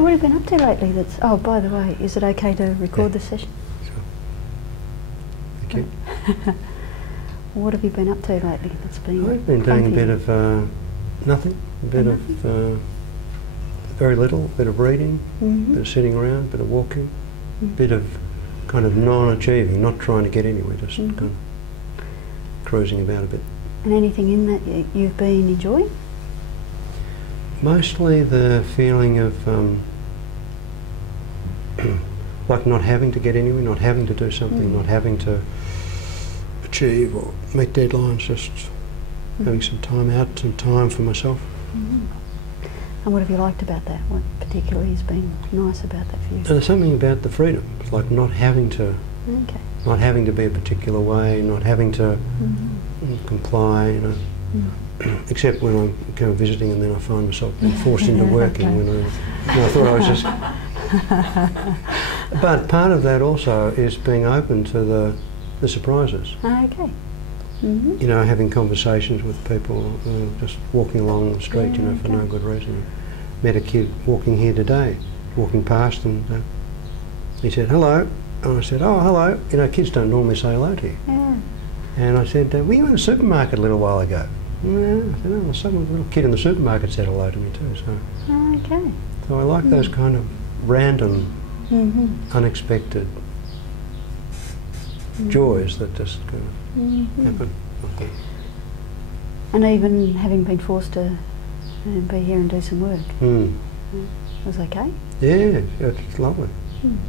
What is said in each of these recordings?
So what have you been up to lately that's... Oh, by the way, is it okay to record this session? Sure. Thank you. What have you been up to lately that's been... I've been doing a bit of nothing, a bit of very little, a bit of reading, a bit of sitting around, a bit of walking, a bit of kind of non-achieving, not trying to get anywhere, just kind of cruising about a bit. And anything in that you've been enjoying? Mostly the feeling of like not having to get anywhere, not having to do something, not having to achieve or meet deadlines, just having some time out, some time for myself. And what have you liked about that? What particularly has been nice about that for you? There's something about the freedom, it's like not having to, not having to be a particular way, not having to comply, you know. Except when I'm kind of visiting and then I find myself being forced into working when I thought I was just... But part of that also is being open to the surprises. Okay. You know, having conversations with people, just walking along the street, you know, for no good reason. Met a kid walking here today, walking past, and he said, hello. And I said, oh, hello. You know, kids don't normally say hello to you. And I said, were you in the supermarket a little while ago? Yeah, I said, oh, some little kid in the supermarket said hello to me too. So I like those kind of random, unexpected joys that just kind of happen. And even having been forced to be here and do some work, was okay? Yeah, it's lovely.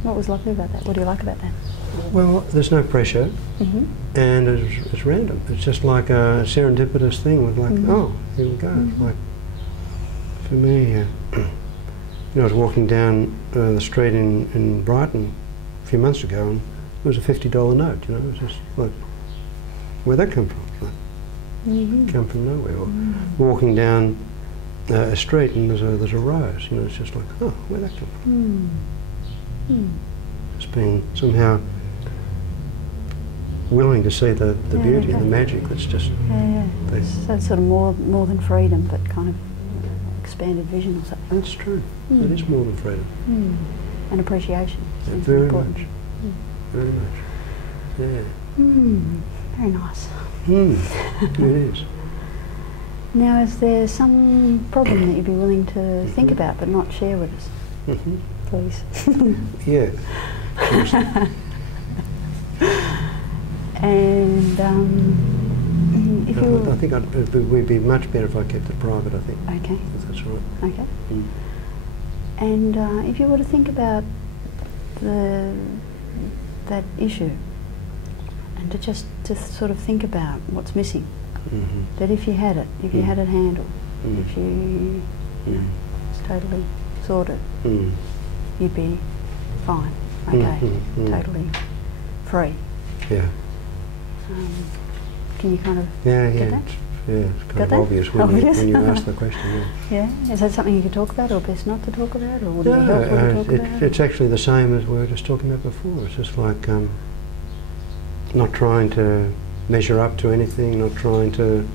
What was lovely about that? What do you like about that? Well, there's no pressure, and it's random. It's just like a serendipitous thing with like, oh, here we go. Like, for me, you know, I was walking down the street in Brighton a few months ago, and it was a $50 note, you know. It was just like, where'd that come from? Like, come from nowhere. Or walking down a street and there's a rose, you know, it's just like, oh, where'd that come from? It's being somehow willing to see the beauty and the magic that's just there. So it's sort of more than freedom, but kind of expanded vision or something. That's true. It is more than freedom. And appreciation. Yeah, very much. Very much. Yeah. Very nice. It is. Now, is there some problem that you'd be willing to think about but not share with us? Please. Yeah. And if you... I think it would be much better if I kept it private, I think. Okay. If that's right. Okay. And if you were to think about that issue, and to just sort of think about what's missing, that if you had it, if you had it handled, if you know, it's totally sorted, you'd be fine, okay, totally free. Yeah. Can you kind of get that? It's kind of obvious when you ask the question. Yeah. Is that something you could talk about, or best not to talk about, or would it be helpful to talk about? It's actually the same as we were just talking about before. It's just like not trying to measure up to anything, not trying to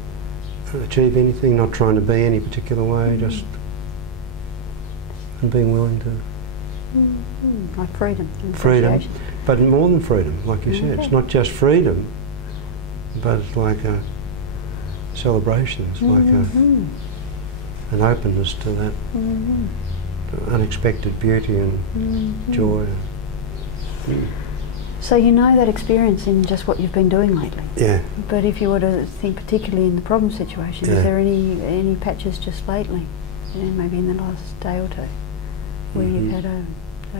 achieve anything, not trying to be any particular way, just and being willing to... Like freedom and freedom, but more than freedom, like you said. It's not just freedom, but it's like a celebration. It's like an openness to that unexpected beauty and joy. So you know that experience in just what you've been doing lately. Yeah. But if you were to think particularly in the problem situation, is there any patches just lately, maybe in the last day or two, where you've had a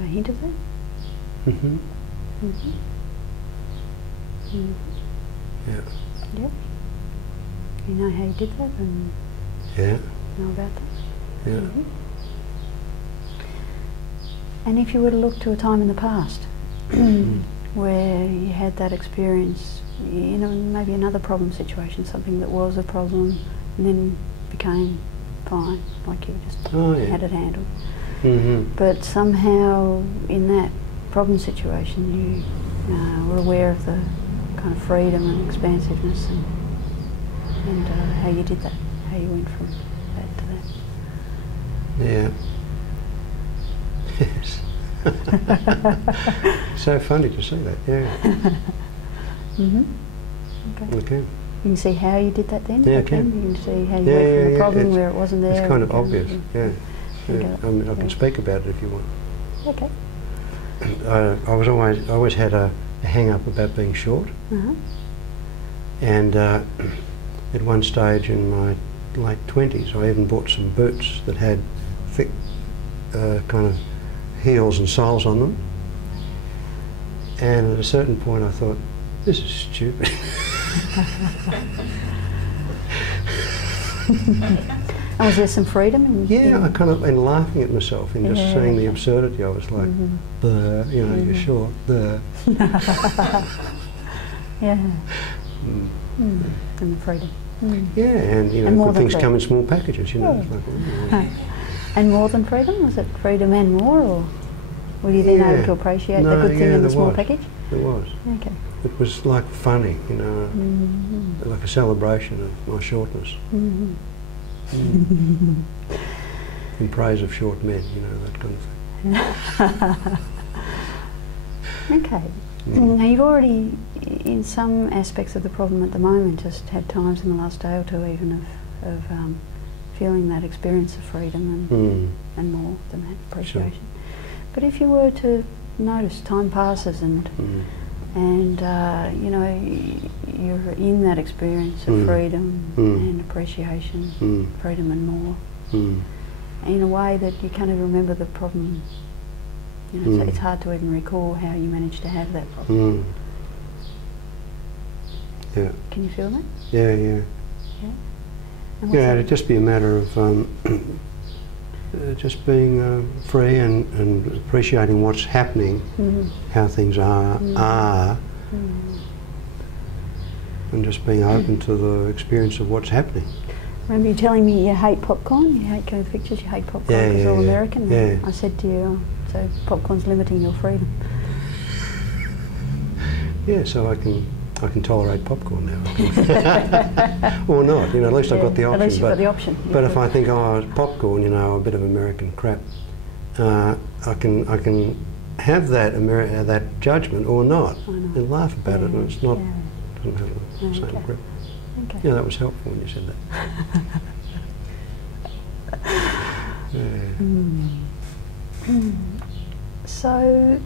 hint of that? Yeah. Yep. You know how you did that and know about that? Yeah. And if you were to look to a time in the past where you had that experience, you know, maybe another problem situation, something that was a problem and then became fine, like you just had it handled. But somehow in that problem situation you were aware of the kind of freedom and expansiveness and how you did that, how you went from that to that. Yeah. Yes. So funny to see that, yeah. Okay. Okay. You can see how you did that then? Yeah, I Okay. can. You can see how you Yeah, went from yeah, the problem yeah, where it wasn't there. It's kind of and obvious, yeah. Okay. I mean, I can speak about it if you want. Okay. I always had a hang up about being short, and at one stage in my late 20s I even bought some boots that had thick kind of heels and soles on them, and at a certain point I thought, this is stupid. And was there some freedom? I kind of, and laughing at myself and just seeing the absurdity, I was like, you know, you're short, Yeah. And the freedom. Yeah, and you know, good things come in small packages, you know. Yeah. It's like, And more than freedom? Was it freedom and more, or were you then able to appreciate the good thing in the small package? It was. Okay. It was like funny, you know, like a celebration of my shortness. In praise of short men, you know, that kind of thing. Okay. Now you've already, in some aspects of the problem at the moment, just had times in the last day or two even of feeling that experience of freedom and more than that appreciation. Sure. But if you were to notice time passes and you know, you're in that experience of freedom and appreciation, freedom and more, in a way that you can't even remember the problem. You know, so it's hard to even recall how you managed to have that problem. Yeah. Can you feel that? Yeah, yeah. Yeah, it'd just be a matter of just being free and appreciating what's happening, how things are, and just being open to the experience of what's happening. Remember you telling me you hate popcorn, you hate going to pictures, you hate popcorn because it's all American? Yeah. I said to you, so popcorn's limiting your freedom. Yeah, so I can tolerate popcorn now. Or not, you know, at least I've got the option. At least you've got the option. But if I think, oh, it's popcorn, you know, a bit of American crap, I can have that judgment or not, and laugh about it, and it's not, doesn't have the same grip. Okay. Yeah, that was helpful when you said that. So,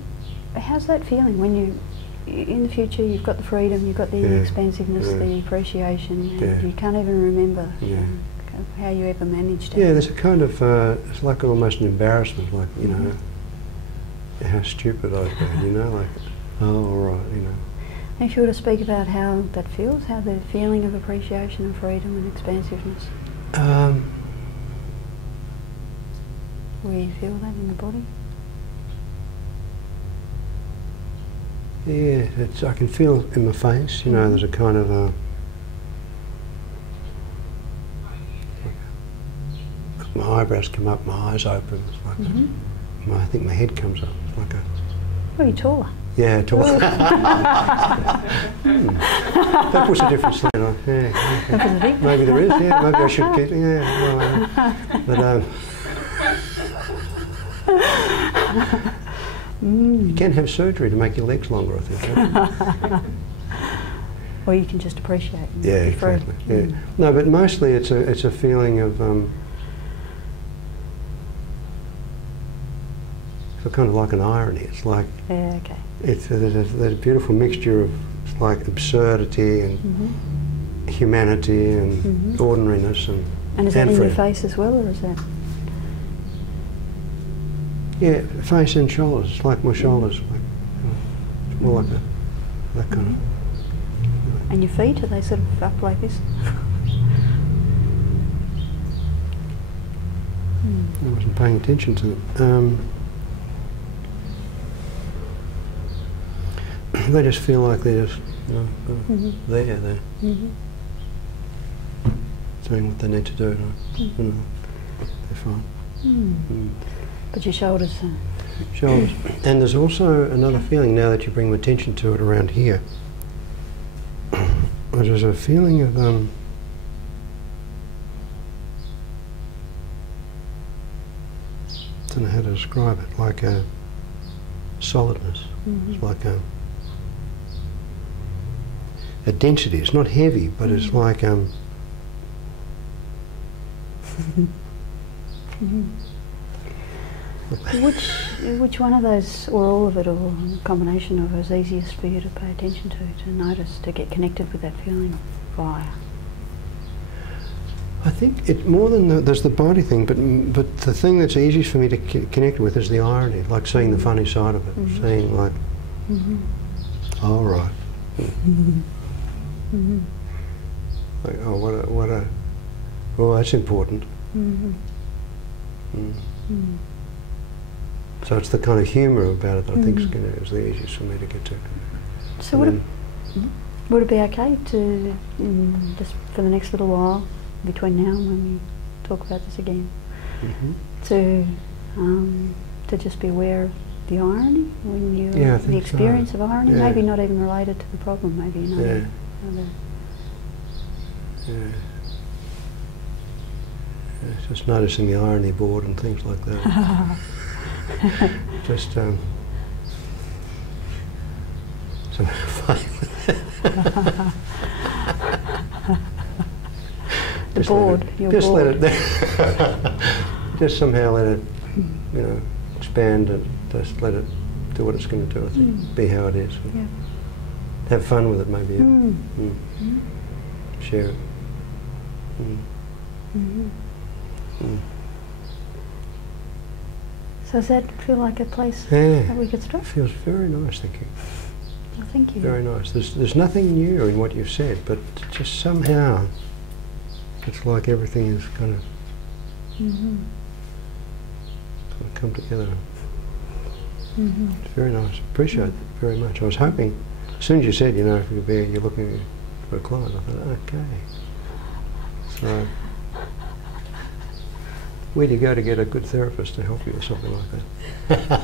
how's that feeling when you, in the future, you've got the freedom, you've got the expansiveness, the appreciation, and you can't even remember how you ever managed it? Yeah, there's a kind of, it's like almost an embarrassment, like, you know, how stupid I've been, you know, like, oh, all right, you know. If you were to speak about how that feels, how the feeling of appreciation and freedom and expansiveness, where you feel that in the body? Yeah, I can feel in my face, you know, there's a kind of my eyebrows come up, my eyes open, it's like I think my head comes up, it's like a... Well, you're taller. Yeah, taller. That puts a different slant on, yeah. Maybe there is, yeah, maybe I should keep, but you can have surgery to make your legs longer, I think. Or you can just appreciate it. Yeah, exactly. Yeah. No, but mostly it's a feeling of it's kind of like an irony. It's like there's a beautiful mixture of like absurdity and humanity and ordinariness and is that in your face as well, or is that? Yeah, face and shoulders. It's like my shoulders. Like, it's more like that kind of. And your feet, are they sort of up like this? I wasn't paying attention to them. They just feel like they're just there, doing what they need to do. You know, they're fine. But your shoulders shoulders. And there's also another feeling now that you bring attention to it around here. There's a feeling of don't know how to describe it, like a solidness. It's like a density. It's not heavy, but it's like Which one of those, or all of it, or a combination of, is easiest for you to pay attention to notice, to get connected with that feeling via? I think it more than there's the body thing, but the thing that's easiest for me to connect with is the irony, like seeing the funny side of it, seeing like, oh right, like oh oh that's important. So it's the kind of humour about it that I think is the easiest for me to get to. So would it be okay to, just for the next little while, between now and when we talk about this again, to just be aware of the irony when you, the experience of irony, maybe not even related to the problem, maybe another. Just noticing the irony board and things like that. Just some fun with it. The board, your just board. Let it, just somehow let it, you know, expand and just let it do what it's going to do. I think be how it is. Yeah. Have fun with it, maybe. Share it. So does that feel like a place Yeah. that we could stop? It feels very nice, thank you. Oh, thank you. Very nice. There's nothing new in what you've said, but just somehow it's like everything is kind of come together. It's very nice. Appreciate it very much. I was hoping, as soon as you said, you know, if you're looking for a client, I thought, okay. So, where do you go to get a good therapist to help you or something like that?